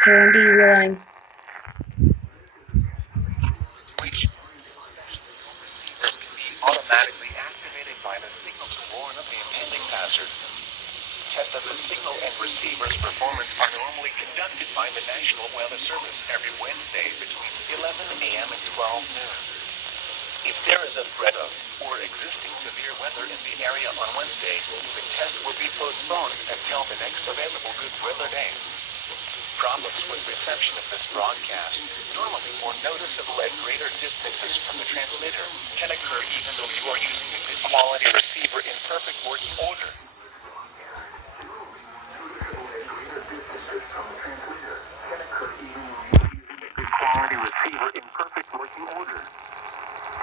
KYND relaying. Automatically activated by the signal to warn of the impending hazard. Test of the signal and receiver's performance are normally conducted by the National Weather Service every Wednesday between 11 a.m. and 12 noon. If there is a threat of or existing severe weather in the area on Wednesday, the test will be postponed until the next available good weather day. Problems with reception of this broadcast, normally more noticeable at greater distances from the transmitter, can occur even though you are using a good quality receiver in perfect working order.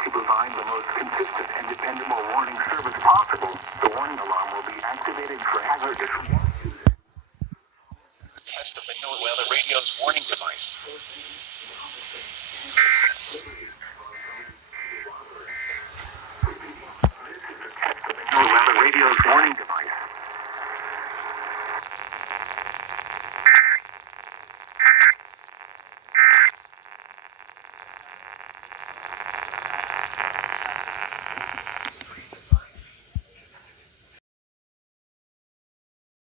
To provide the most consistent and dependable warning service possible, the warning alarm will be activated for hazardous. Test of the NWS Weather Radio's warning device. NWS Weather Radio's warning device.